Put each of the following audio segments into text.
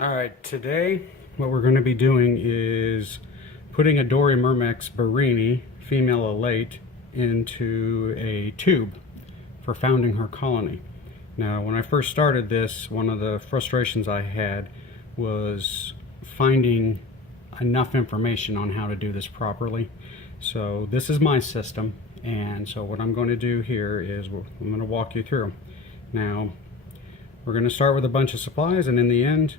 Alright, today what we're going to be doing is putting a Dory Myrmex Barini female alate into a tube for founding her colony. Now, when I first started this, one of the frustrations I had was finding enough information on how to do this properly. So this is my system, and so what I'm going to do here is I'm going to walk you through. Now, we're going to start with a bunch of supplies, and in the end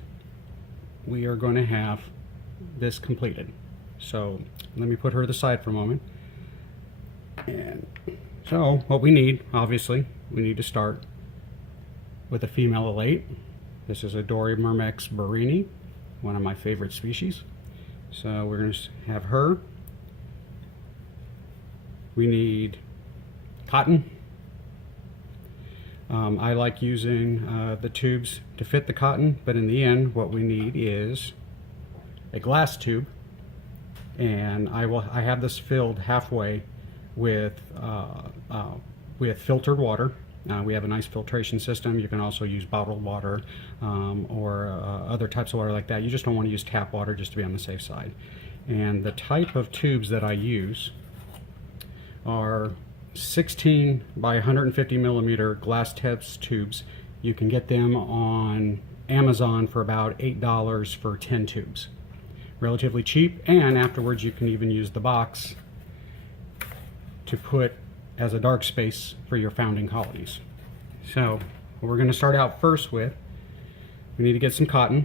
we are going to have this completed. So let me put her to the side for a moment. And so what we need, obviously, we need to start with a female alate. This is a Dory Myrmex Barini, one of my favorite species. So we're going to have her. We need cotton. I like using the tubes to fit the cotton, but in the end what we need is a glass tube, and I have this filled halfway with filtered water. We have a nice filtration system. You can also use bottled water or other types of water like that. You just don't want to use tap water, just to be on the safe side. And the type of tubes that I use are 16 by 150 millimeter glass tips tubes. You can get them on Amazon for about $8 for 10 tubes. Relatively cheap, and afterwards you can even use the box to put as a dark space for your founding colonies. So what we're going to start out first with, we need to get some cotton.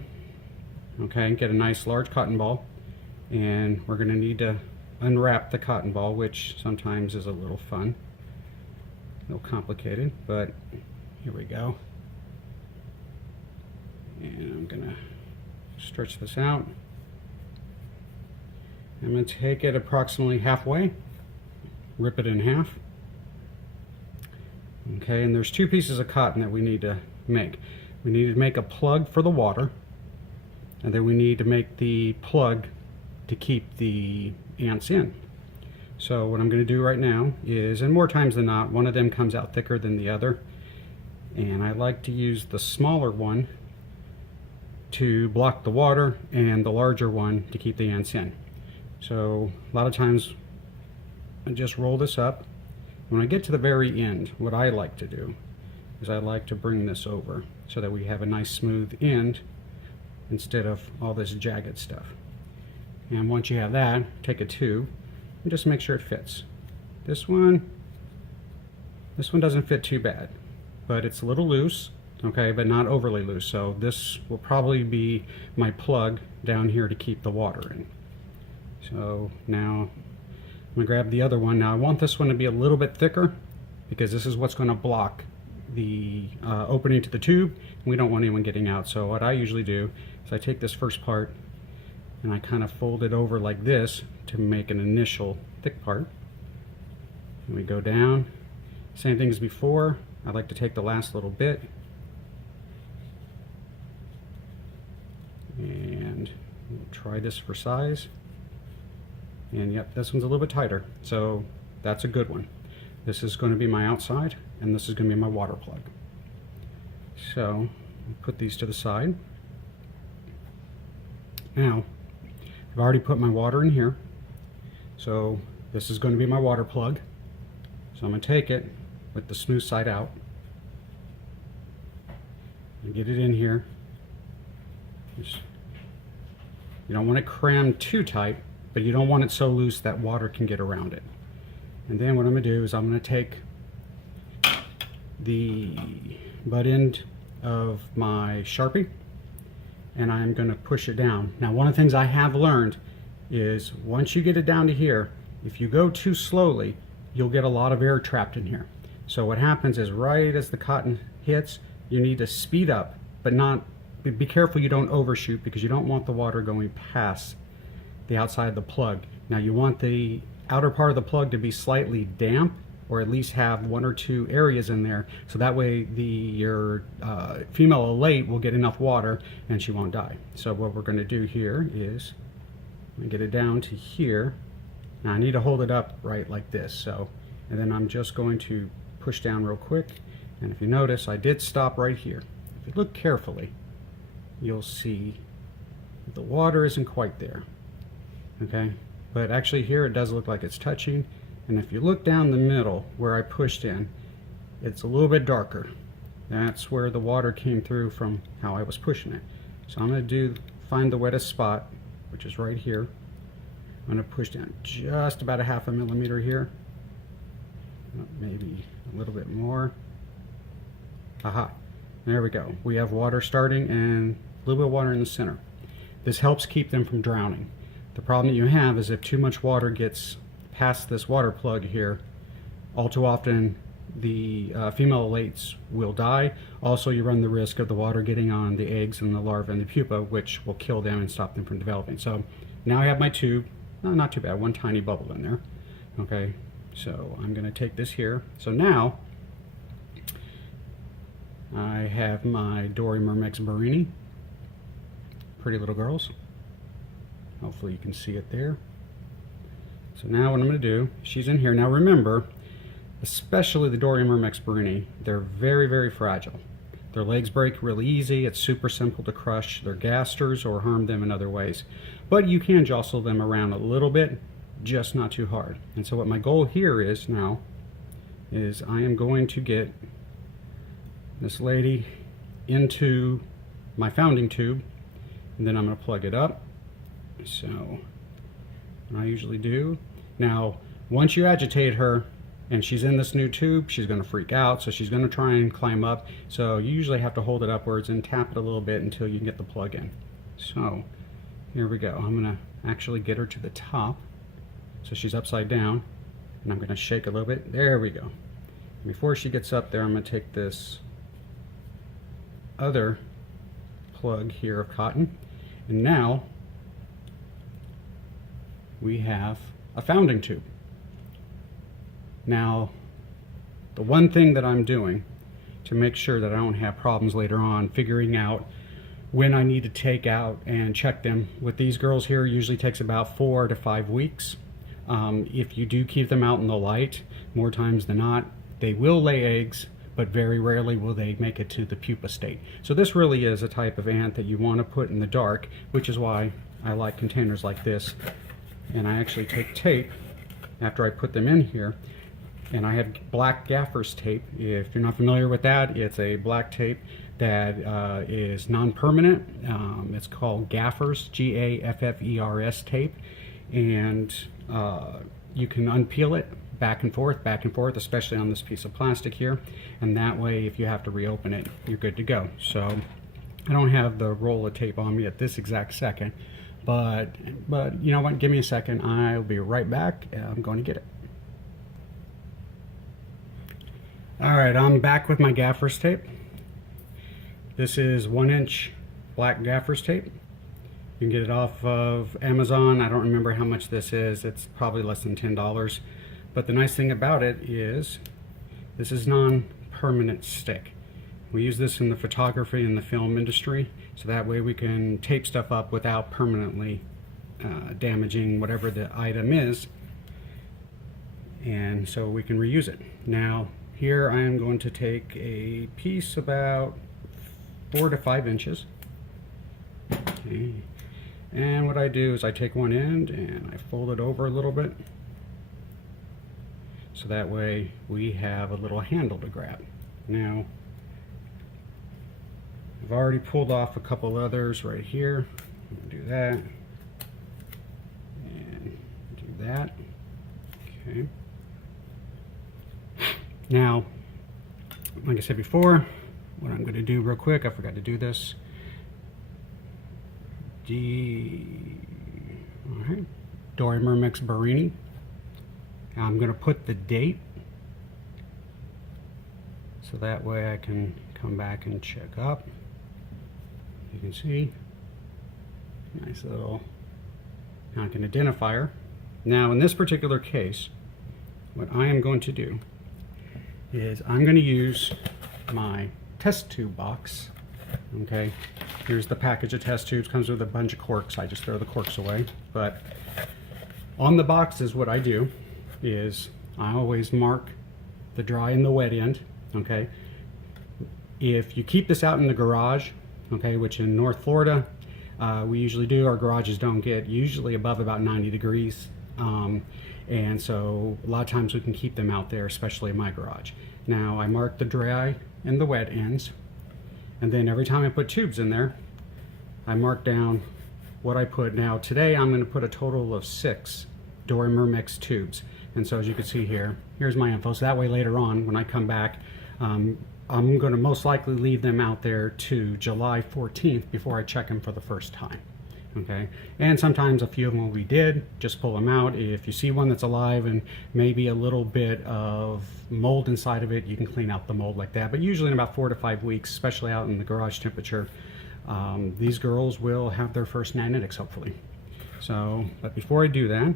Okay, get a nice large cotton ball, and we're going to need to unwrap the cotton ball, which sometimes is a little fun, a little complicated, but here we go. And I'm gonna stretch this out. I'm gonna take it approximately halfway, rip it in half. Okay, and there's two pieces of cotton that we need to make. We need to make a plug for the water, and then we need to make the plug to keep the ants in. So what I'm going to do right now is, and more times than not, one of them comes out thicker than the other, and I like to use the smaller one to block the water and the larger one to keep the ants in. So a lot of times I just roll this up. When I get to the very end, what I like to do is I like to bring this over so that we have a nice smooth end instead of all this jagged stuff. And once you have that, take a tube and just make sure it fits. This one doesn't fit too bad, but it's a little loose, okay, but not overly loose. So this will probably be my plug down here to keep the water in. So now I'm gonna grab the other one. Now I want this one to be a little bit thicker because this is what's going to block the opening to the tube. We don't want anyone getting out. So what I usually do is I take this first part and I kind of fold it over like this to make an initial thick part. And we go down. Same thing as before. I like to take the last little bit and we'll try this for size. And yep, this one's a little bit tighter, so that's a good one. This is going to be my outside, and this is going to be my water plug. So put these to the side. Now I've already put my water in here, so this is going to be my water plug. So I'm going to take it with the smooth side out and get it in here. You don't want it crammed too tight, but you don't want it so loose that water can get around it. And then what I'm going to do is I'm going to take the butt end of my Sharpie and I'm going to push it down. Now, one of the things I have learned is once you get it down to here, if you go too slowly, you'll get a lot of air trapped in here. So what happens is right as the cotton hits, you need to speed up, but not, be careful you don't overshoot because you don't want the water going past the outside of the plug. Now you want the outer part of the plug to be slightly damp, or at least have one or two areas in there, so that way your female alate will get enough water and she won't die. So what we're going to do here is get it down to here. Now I need to hold it up right like this, so, and then I'm just going to push down real quick, and if you notice I did stop right here. If you look carefully, you'll see The water isn't quite there, okay? But actually here it does look like it's touching, and if you look down the middle where I pushed in, it's a little bit darker. That's where the water came through from how I was pushing it. So I'm going to find the wettest spot, which is right here. I'm going to push down just about a ½ millimeter here, maybe a little bit more. Aha, there we go. We have water starting and a little bit of water in the center. This helps keep them from drowning. The problem that you have is if too much water gets past this water plug here, all too often the female alates will die. Also, you run the risk of the water getting on the eggs and the larvae and the pupa, which will kill them and stop them from developing. So now I have my tube. No, not too bad, one tiny bubble in there. Okay, so I'm going to take this here. So now I have my Dory Myrmex Barini. Pretty little girls. Hopefully you can see it there. So now what I'm going to do, she's in here. Now remember, especially the Dory Myrmex Barini, they're very, very fragile. Their legs break really easy. It's super simple to crush their gasters or harm them in other ways. But you can jostle them around a little bit, just not too hard. And so what my goal here is now, is I am going to get this lady into my founding tube, and then I'm going to plug it up. So I usually do. Now, once you agitate her and she's in this new tube, she's going to freak out, so she's going to try and climb up. So you usually have to hold it upwards and tap it a little bit until you can get the plug in. So here we go. I'm going to actually get her to the top, so she's upside down, and I'm going to shake a little bit. There we go. Before she gets up there, I'm going to take this other plug here of cotton, and now we have a founding tube. Now, the one thing that I'm doing to make sure that I don't have problems later on figuring out when I need to take out and check them with these girls here usually takes about 4 to 5 weeks. If you do keep them out in the light, more times than not, they will lay eggs, but very rarely will they make it to the pupa state. So this really is a type of ant that you want to put in the dark, which is why I like containers like this. And I actually take tape after I put them in here, and I have black gaffer's tape. If you're not familiar with that, it's a black tape that is non-permanent. It's called gaffers, Gaffers tape, and you can unpeel it back and forth, especially on this piece of plastic here, and that way if you have to reopen it, you're good to go. So I don't have the roll of tape on me at this exact second, but you know what, give me a second, I'll be right back. I'm going to get it. Alright, I'm back with my gaffer's tape. This is 1-inch black gaffer's tape. You can get it off of Amazon. I don't remember how much this is. It's probably less than $10. But the nice thing about it is this is non-permanent stick. We use this in the photography and the film industry, so that way we can tape stuff up without permanently damaging whatever the item is, and so we can reuse it. Now here I am going to take a piece about 4 to 5 inches. Okay. And what I do is I take one end and I fold it over a little bit, so that way we have a little handle to grab. Now I've already pulled off a couple others right here. I'm gonna do that and do that. Okay. Now, like I said before, what I'm going to do real quick, I forgot to do this. Alright, Dory Myrmex Barini. I'm going to put the date, so that way I can come back and check up. You can see, nice little Honkin identifier. Now in this particular case, what I am going to do is I'm going to use my test tube box. Okay, here's the package of test tubes, comes with a bunch of corks. I just throw the corks away, but on the boxes what I do is I always mark the dry and the wet end. Okay, if you keep this out in the garage, okay, which in North Florida, We usually do. Our garages don't get usually above about 90 degrees. And so a lot of times we can keep them out there, especially in my garage. Now I mark the dry and the wet ends, and then every time I put tubes in there, I mark down what I put. Now today I'm going to put a total of 6 Dormer mix tubes. And so as you can see here, here's my info. So that way later on when I come back, I'm going to most likely leave them out there to July 14th before I check them for the first time. Okay, and sometimes a few of them will be dead. Just pull them out. If you see one that's alive and maybe a little bit of mold inside of it, you can clean out the mold like that. But usually in about 4 to 5 weeks, especially out in the garage temperature, these girls will have their first nanitics hopefully. So, but before I do that,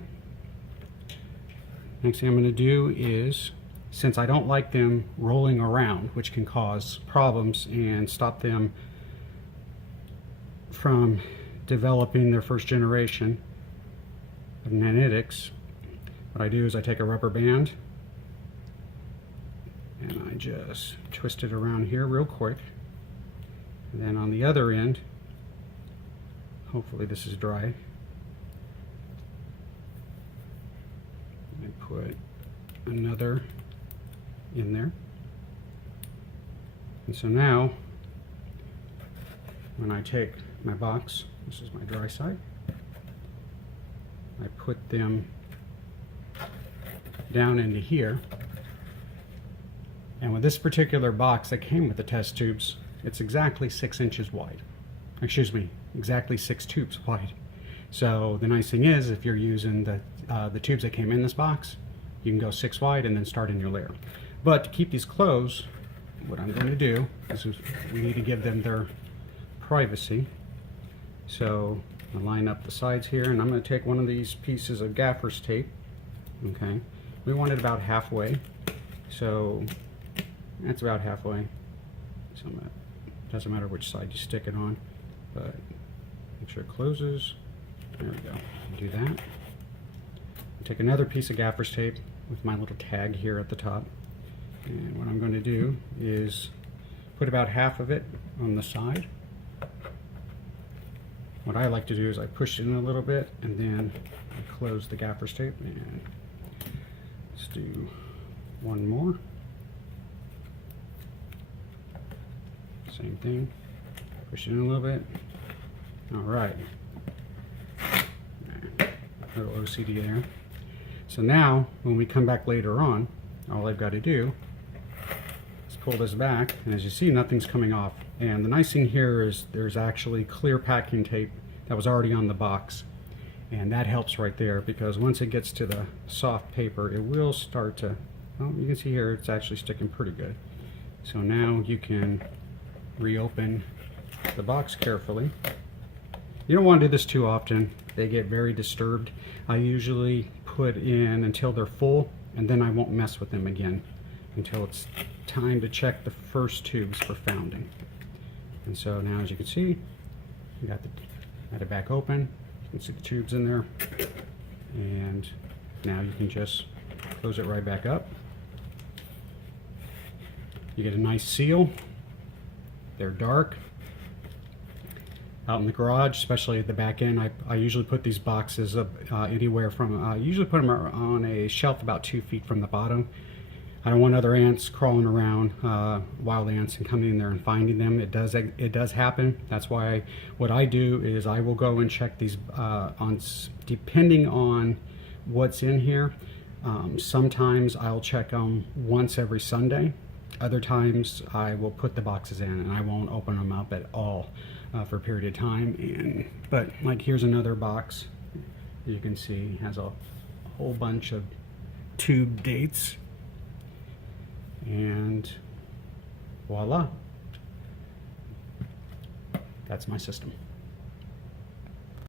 next thing I'm going to do is, since I don't like them rolling around, which can cause problems and stop them from developing their first generation of nanitics, what I do is I take a rubber band and I just twist it around here real quick, and then on the other end, hopefully this is dry, I put another in there. And so now when I take my box, this is my dry side, I put them down into here, and with this particular box that came with the test tubes, it's exactly 6 inches wide. Excuse me, exactly 6 tubes wide. So the nice thing is, if you're using the tubes that came in this box, you can go 6 wide and then start in your layer. But to keep these closed, what I'm going to do is we need to give them their privacy. So I line up the sides here, and I'm going to take one of these pieces of gaffer's tape. Okay, we want it about halfway, so that's about halfway. So it doesn't matter which side you stick it on, but make sure it closes. There we go. Do that. Take another piece of gaffer's tape with my little tag here at the top, and what I'm going to do is put about half of it on the side. What I like to do is I push it in a little bit and then I close the gaffer's tape, and let's do one more. Same thing, push it in a little bit. All right, a little OCD there. So now when we come back later on, all I've got to do is pull this back, and as you see, nothing's coming off. And the nice thing here is there's actually clear packing tape that was already on the box, and that helps right there, because once it gets to the soft paper, it will start to, well, you can see here it's actually sticking pretty good. So now you can reopen the box carefully. You don't want to do this too often. They get very disturbed. I usually put in until they're full, and then I won't mess with them again until it's time to check the first tubes for founding. And so now, as you can see, you got it back open. You can see the tubes in there, and now you can just close it right back up. You get a nice seal. They're dark. Out in the garage, especially at the back end, I usually put these boxes up anywhere from, I usually put them on a shelf about 2 feet from the bottom. I don't want other ants crawling around, wild ants, and coming in there and finding them. It does happen. That's why what I do is I will go and check these depending on what's in here. Sometimes I'll check them once every Sunday. Other times I will put the boxes in and I won't open them up at all for a period of time. But like, here's another box. You can see has a whole bunch of tube dates, and voila, that's my system.